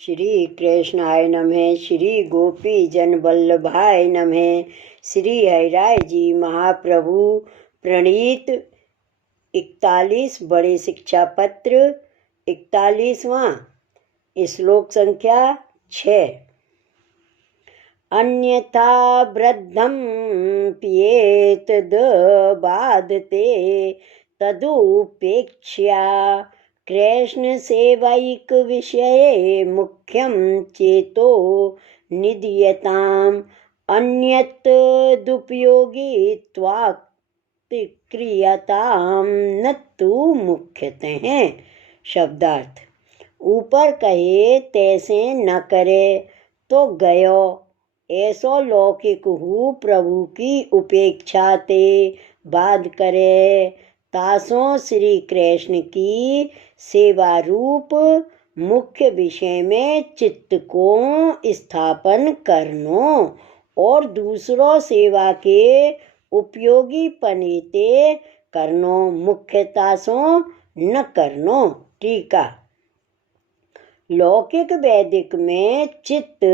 श्री कृष्णाय नमः। श्री गोपी जन वल्लभाय नमः। श्री हरिराय जी महाप्रभु प्रणीत 41 बड़े शिक्षा पत्र 41वां श्लोक संख्या 6। अन्यथा वृद्धं पियेत बाधते तदुपेक्ष्या कृष्ण सेवैक विषये मुख्यं चेतो निधीयताम् अन्यत् दुपयोगित्वात् क्रियतां न तु मुख्यतः। शब्दार्थ। ऊपर कहे तैसे न करे तो गयो ऐसो लौकिक हु प्रभु की उपेक्षा ते बाध करे तासों श्री कृष्ण की सेवा रूप मुख्य विषय में चित्त को स्थापन करनो और दूसरों सेवा के उपयोगी पनीते करनो मुख्यता सो न करनो। टीका। लौकिक वैदिक में चित्त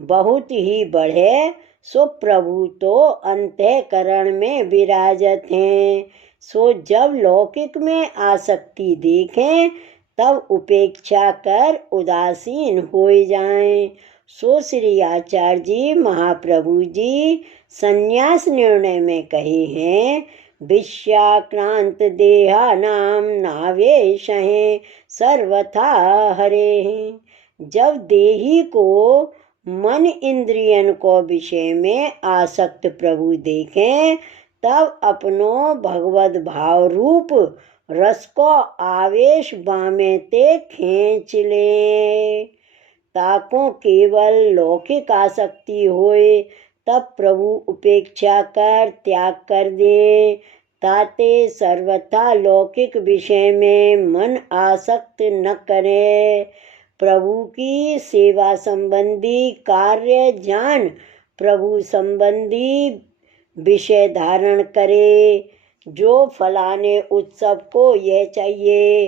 बहुत ही बढ़े सो प्रभु तो अंतःकरण में विराजत हैं। सो जब लौकिक में आसक्ति देखें तब उपेक्षा कर उदासीन हो जाएं। सो श्री आचार्य जी महाप्रभु जी संन्यास निर्णय में कहे हैं, विषयाक्रांत देहानाम नावेशहें सर्वथा हरे। जब देही को मन इंद्रियन को विषय में आसक्त प्रभु देखें तब अपनो भगवत भाव रूप रस को आवेश बामे ते खींच ले। ताको केवल लौकिक आसक्ति होए तब प्रभु उपेक्षा कर त्याग कर दे। ताते सर्वथा लौकिक विषय में मन आसक्त न करे। प्रभु की सेवा संबंधी कार्य जान प्रभु संबंधी विषय धारण करे। जो फलाने उत्सव को यह चाहिए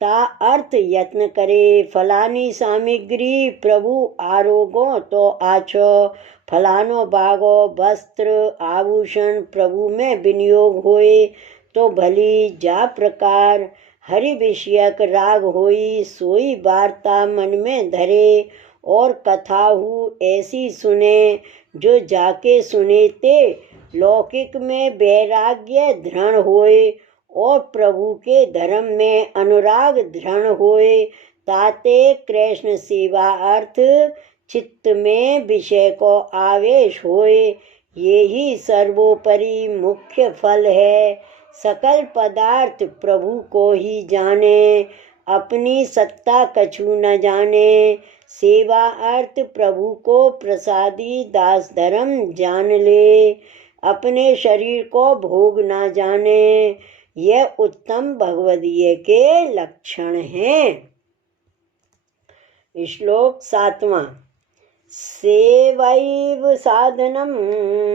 ता अर्थ यत्न करे। फलानी सामग्री प्रभु आरोगो तो आछो। फलानो बागो वस्त्र आभूषण प्रभु में विनियोग होए तो भली। जा प्रकार हरि विषयक राग होई सोई वार्ता मन में धरे और कथा हु ऐसी सुने जो जाके सुने ते लौकिक में वैराग्य दृढ़ होए और प्रभु के धर्म में अनुराग दृढ़ होए। ताते कृष्ण सेवा अर्थ चित्त में विषय को आवेश होए। यही सर्वोपरि मुख्य फल है। सकल पदार्थ प्रभु को ही जाने अपनी सत्ता कछु न जाने। सेवा अर्थ प्रभु को प्रसादी दास धर्म जान ले अपने शरीर को भोग न जाने। यह उत्तम भगवदीय के लक्षण हैं। श्लोक 7वां। सेवैव साधनम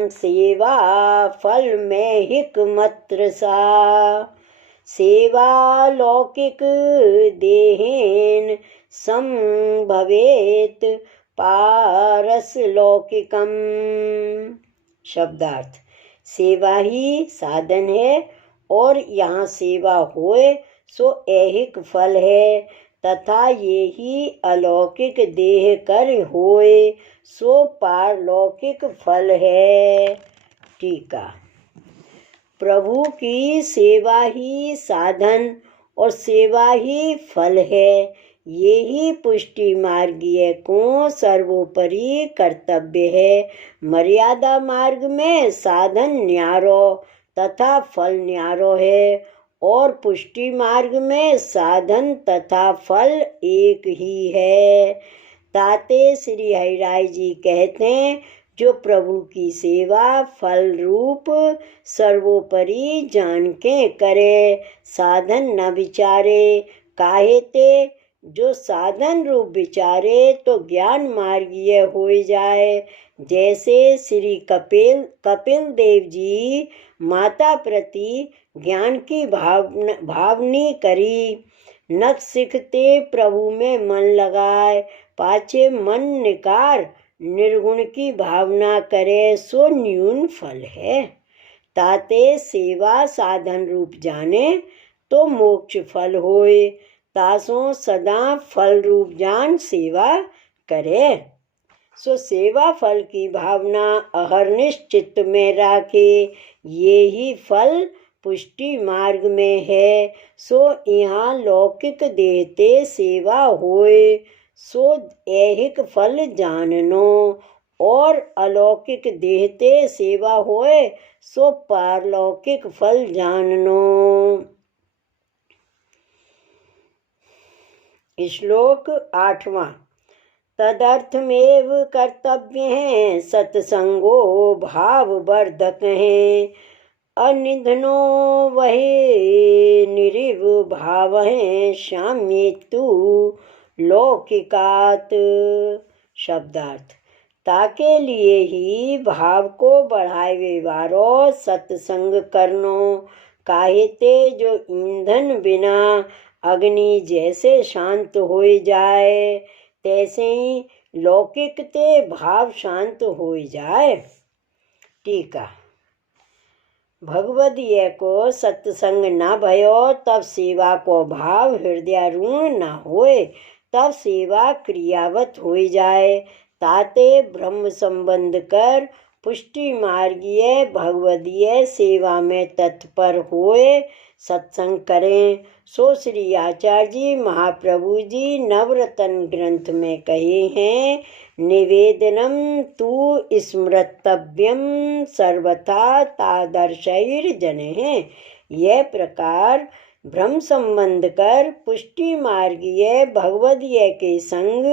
सेवा फल में हिक मत्र सा। सेवा लौकिक देहेन संभवेत पारस लौकिकम। शब्दार्थ। सेवा ही साधन है और यहाँ सेवा होए सो ऐहिक फल है तथा ये ही अलौकिक देह कर होए सो पारलौकिक फल है। टीका। प्रभु की सेवा ही साधन और सेवा ही फल है। ये ही पुष्टि मार्गीय को सर्वोपरि कर्तव्य है। मर्यादा मार्ग में साधन न्यारो तथा फल न्यारो है और पुष्टि मार्ग में साधन तथा फल एक ही है। ताते श्री हरिराय जी कहते हैं, जो प्रभु की सेवा फल रूप सर्वोपरि जान के करे साधन न विचारे। काहे ते जो साधन रूप विचारे तो ज्ञान मार्गीय हो जाए। जैसे श्री कपिल देव जी माता प्रति ज्ञान की भावनी करी नख सीखते प्रभु में मन लगाए, पाछे मन निकार निर्गुण की भावना करे, सो न्यून फल है। ताते सेवा साधन रूप जाने, तो मोक्ष फल होए। तासों सदा फल रूप जान सेवा करे। सो सेवा फल की भावना अहर्निश चित्त में राखे, ये ही फल पुष्टि मार्ग में है। सो यहाँ लौकिक देते सेवा होए, सो ऐहिक फल जाननो, और अलौकिक देहते सेवा होए, सो पारलौकिक फल जाननो। श्लोक 8वां। तदर्थमेव कर्तव्य है सत्संगो भाव वर्धक है, अनिधनो वहे निरिव भाव है, शाम्येतु लौकिकात। शब्दार्थ। ताके लिए ही भाव को बढ़ावे वारो सत्संग करनो, काहेते जो ईंधन बिना अग्नि जैसे शांत हो जाए, तैसे ही लौकिक ते भाव शांत हो जाए। टीका। भगवदीय को सत्संग न भयो, तब सेवा को भाव हृदय ऋण न होए, तब सेवा क्रियावत हो जाए। ताते ब्रह्म संबंध कर पुष्टि मार्गीय भगवदीय सेवा में तत्पर होए सत्संग करें। सो श्री आचार्य जी महाप्रभु जी नवरत्न ग्रंथ में कहे हैं, निवेदनम तु स्मृतव्यम सर्वथा तादर्शैर्जन है। यह प्रकार ब्रह्म संबंध कर पुष्टि मार्गीय भगवदीय के संग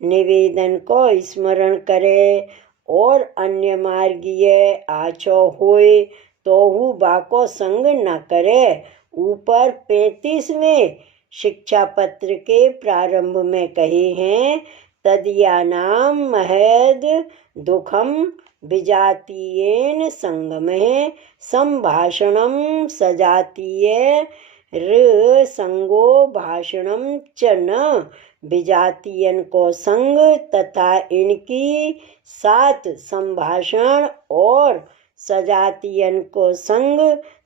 निवेदन को स्मरण करे, और अन्य मार्गीय आचो होए तो हु बाको संग न करे। ऊपर 35वें शिक्षा पत्र के प्रारंभ में कहे हैं, तदीयानाम महद दुखम विजातीयेन संगमे संभाषणम सजातीय र संगो भाषणम च न। विजातीयन को संग तथा इनकी साथ संभाषण, और सजातीयन को संग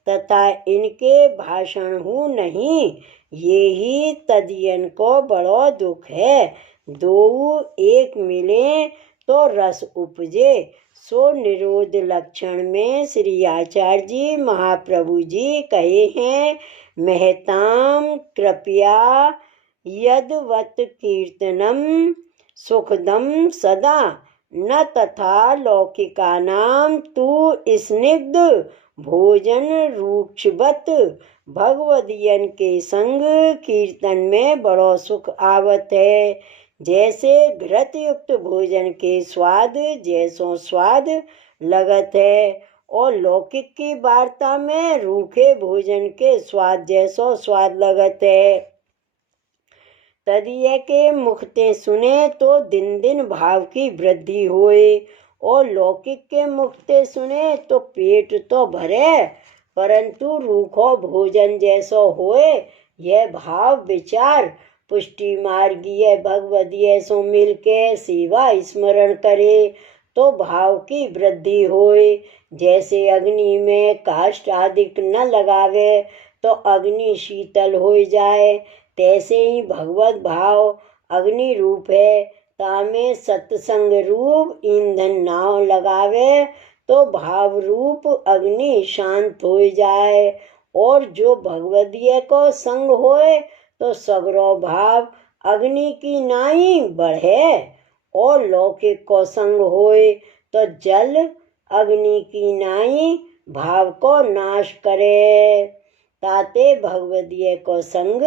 तथा इनके भाषण हूँ नहीं, ये ही तदियन को बड़ो दुख है। दो एक मिले तो रस उपजे। सो निरोध लक्षण में श्री आचार्य जी महाप्रभु जी कहे हैं, महताम कृपया यदवत कीर्तनम सुखदम सदा, न तथा लौकिकानाम तु स्निग्ध भोजन रूक्षवत। भगवदियन के संग कीर्तन में बड़ो सुख आवत है, जैसे घृत युक्त भोजन के स्वाद जैसो स्वाद लगत है, और लौकिक की वार्ता में रूखे भोजन के स्वाद जैसो स्वाद लगत है। तदीय के मुखते सुने तो दिन दिन भाव की वृद्धि होए, और लौकिक के मुखते सुने तो पेट तो भरे, परंतु रूखो भोजन जैसो होए। यह भाव विचार पुष्टि मार्गीय भगवदीय सो मिलके सेवा स्मरण करे तो भाव की वृद्धि होए। जैसे अग्नि में काष्ठ आदि न लगावे तो अग्नि शीतल हो जाए, तैसे ही भगवत भाव अग्नि रूप है। तामे सत्संग रूप ईंधन नाव लगावे तो भाव रूप अग्नि शांत हो जाए, और जो भगवदीय को संग होए तो सगरो भाव अग्नि की नाई बढ़े, और लौकिक को संग होए तो जल अग्नि की नाई भाव को नाश करे। ताते भगवदीय को संग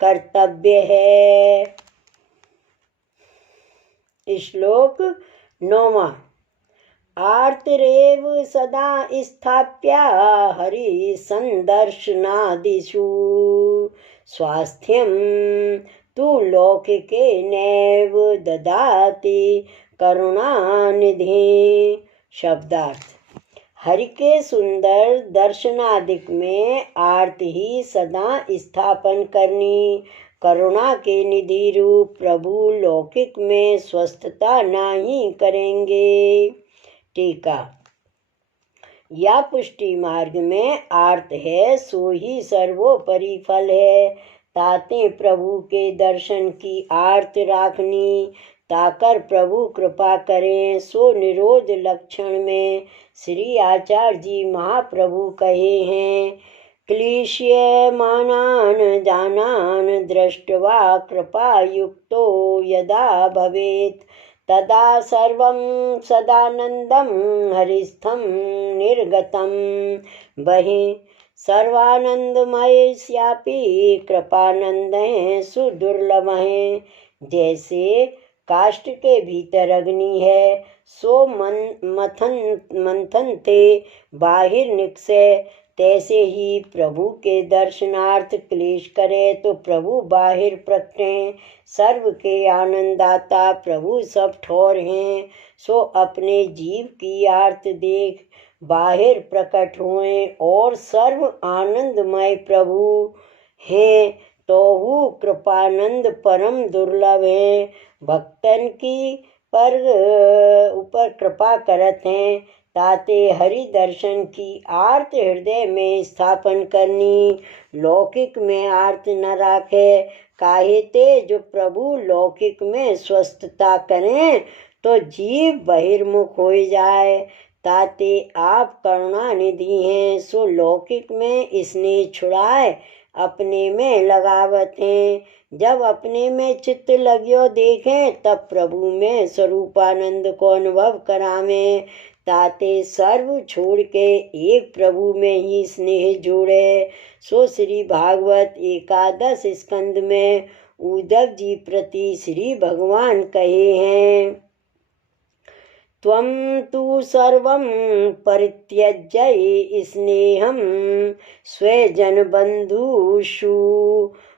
कर्तव्य है। श्लोक 9वां। आर्तिरेव सदा स्थाप्या हरि संदर्शनादिषु, स्वास्थ्यं तु लौकिके नैव ददाति करुणानिधि। शब्दार्थ। हरि के सुंदर दर्शनादिक में आर्त ही सदा स्थापन करनी। करुणा के निधि रूप प्रभु लौकिक में स्वस्थता नहीं करेंगे। टीका। या पुष्टि मार्ग में आर्त है सो ही सर्वोपरि फल है। ताते प्रभु के दर्शन की आर्त राखनी। ताकर प्रभु कृपा करें सो निरोध लक्षण में श्री आचार्य जी महाप्रभु कहे हैं। क्लिश्यमानान जानान दृष्ट्वा कृपा युक्तो यदा भवेत् तदा सर्वं सदानन्दं हरिस्थं निर्गतं बहि सर्वानंदमयस्यापि कृपानंदें सुदुर्लभं। जैसे काष्ठ के भीतर अग्नि है सो मंथन थे बाहिर निकसे, तैसे ही प्रभु के दर्शनार्थ क्लेश करे तो प्रभु बाहिर प्रकटे। सर्व के आनंदाता प्रभु सब ठोर हैं, सो अपने जीव की आर्त देख बाहिर प्रकट हुए और सर्व आनंदमय प्रभु हैं। तो हु कृपानंद परम दुर्लभ है। भक्तन की पर ऊपर कृपा करत हैं। ताते हरि दर्शन की आर्त हृदय में स्थापन करनी। लौकिक में आर्त न राखे। काहे ते जो प्रभु लौकिक में स्वस्थता करें तो जीव बहिर्मुख हो जाए। ताते आप करुणा निधि हैं सो लौकिक में स्नेह छुड़ाए अपने में लगावत हैं। जब अपने में चित्त लग्यो देखें तब प्रभु में स्वरूपानंद को अनुभव करावें। ताते सर्व छोड़ के एक प्रभु में ही स्नेह जोड़े। सो श्री भागवत 11 स्कंद में उद्धव जी प्रति श्री भगवान कहे हैं। त्वं तु सर्वं परित्यज्य स्नेहं स्वजनबन्धुषु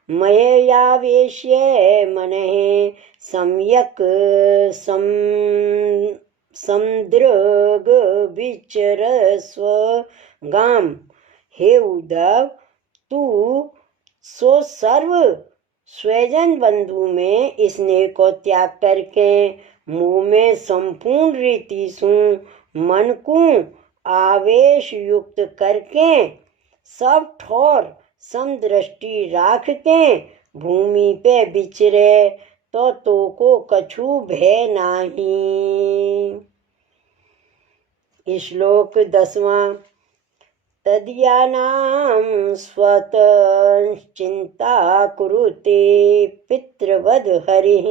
मय्यावेश्य मनः सम्यक् समदृग विचरस्व गाम। हे उद्धव, तू सो सर्व स्वजन बंधु में स्नेह को त्याग करके मुँह में संपूर्ण रीति सु मन को आवेश युक्त करके सब ठोर समदृष्टि राख के भूमि पे विचरे तो को कछु भय नाही। श्लोक 10वां। तदीयानां स्वतश्चिन्ता कुरुते पितृवद हरिः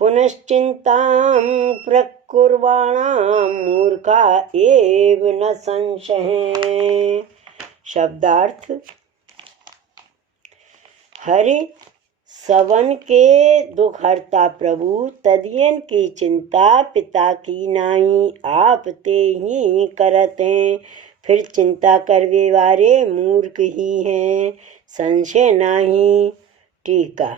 पुनश्चिन्तां प्रकुर्वाणां मूर्खा एव न संशयः। शब्दार्थ। हरि सवन के दुख हरता प्रभु तदियन की चिंता पिता की नाही आप ते ही करत हैं। फिर चिंता करवे वारे मूर्ख ही हैं, संशय नाही। टीका।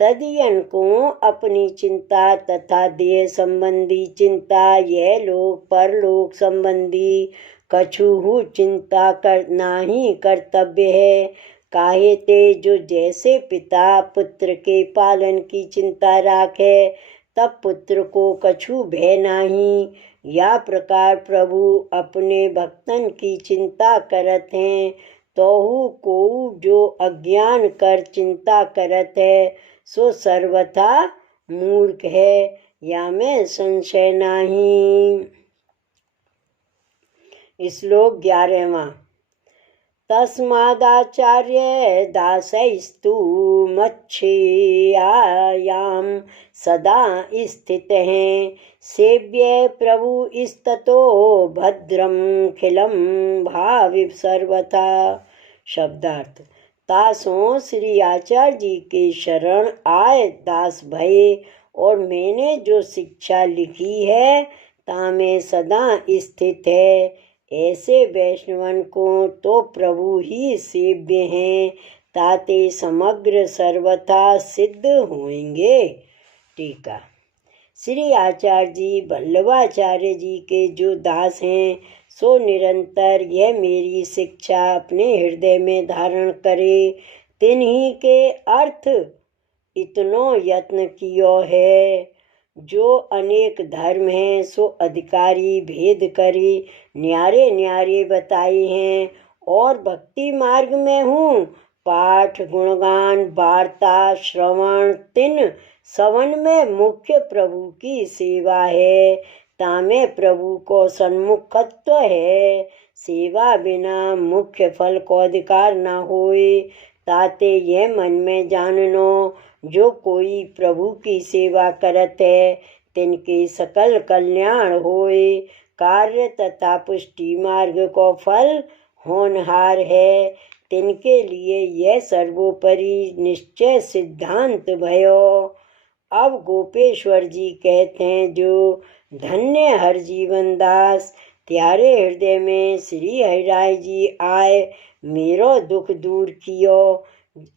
तदियन को अपनी चिंता तथा देह संबंधी चिंता, यह लोक परलोक संबंधी कछुहु चिंता करना ही कर्तव्य है। काहे ते जो जैसे पिता पुत्र के पालन की चिंता राखे तब पुत्र को कछु भय नाही, या प्रकार प्रभु अपने भक्तन की चिंता करत हैं। तोहु को जो अज्ञान कर चिंता करत है सो सर्वथा मूर्ख है, या में संशय नहीं। श्लोक 11वां। तस्मादाचार्य दासैस्तु मच्छ्यायां सदा स्थित हैं। सेव्य प्रभु स्ततो भद्रम खिलम भावि सर्वथा। शब्दार्थ। तासों श्री आचार्य जी के शरण आए दास भये और मैंने जो शिक्षा लिखी है तामें सदा स्थित है। ऐसे वैष्णवन को तो प्रभु ही सेव्य हैं, ताते समग्र सर्वथा सिद्ध होंगे। टीका। श्री आचार्य जी वल्लभाचार्य जी के जो दास हैं सो निरंतर यह मेरी शिक्षा अपने हृदय में धारण करे। तिन्हीं के अर्थ इतनो यत्न कियो है। जो अनेक धर्म हैं सो अधिकारी भेद करी न्यारे न्यारे बताए हैं। और भक्ति मार्ग में हूँ पाठ गुणगान वार्ता श्रवण तिन सवन में मुख्य प्रभु की सेवा है। तामे प्रभु को सन्मुखत्व है। सेवा बिना मुख्य फल को अधिकार न होए। ताते यह मन में जाननो जो कोई प्रभु की सेवा करत है तिनके सकल कल्याण होए। कार्य तथा पुष्टि मार्ग को फल होनहार है। तिनके लिए यह सर्वोपरि निश्चय सिद्धांत भयो। अब गोपेश्वर जी कहते हैं जो धन्य हर जीवन दास त्यारे हृदय में श्री हरिराय जी आए मेरो दुख दूर कियो।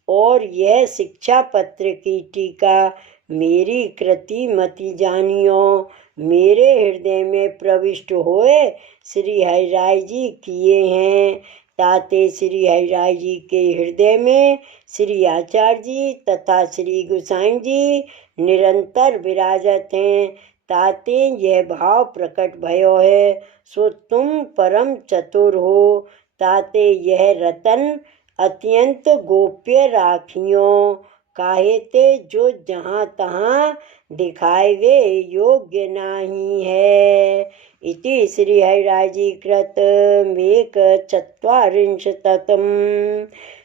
और यह शिक्षा पत्र की टीका मेरी कृति मति जानियो। मेरे हृदय में प्रविष्ट होए श्री हरिराय जी किए हैं। ताते श्री हरिराय जी के हृदय में श्री आचार्य जी तथा श्री गोसाई जी निरंतर विराजत हैं। ताते यह भाव प्रकट भयो है सो तुम परम चतुर हो। ताते यह रतन अत्यंत गोप्य राखियो। काहेते जो जहाँ तहाँ दिखाए वे योग्य नहीं है। इति श्री हरिराय जी कृत मेक चत्वारिंशतम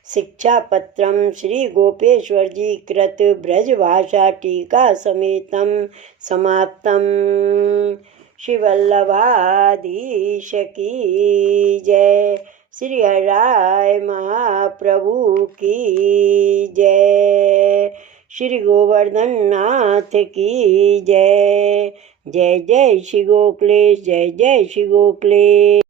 शिक्षापत्रम श्री गोपेश्वर जी कृत ब्रजभाषा टीका समेतम समाप्तम। श्री वल्लभाधीश की जय। श्री हरिराय महाप्रभु की जय। श्री गोवर्धन नाथ की जय। जय जय श्री गोखलेश। जय जय श्री गोखलेश।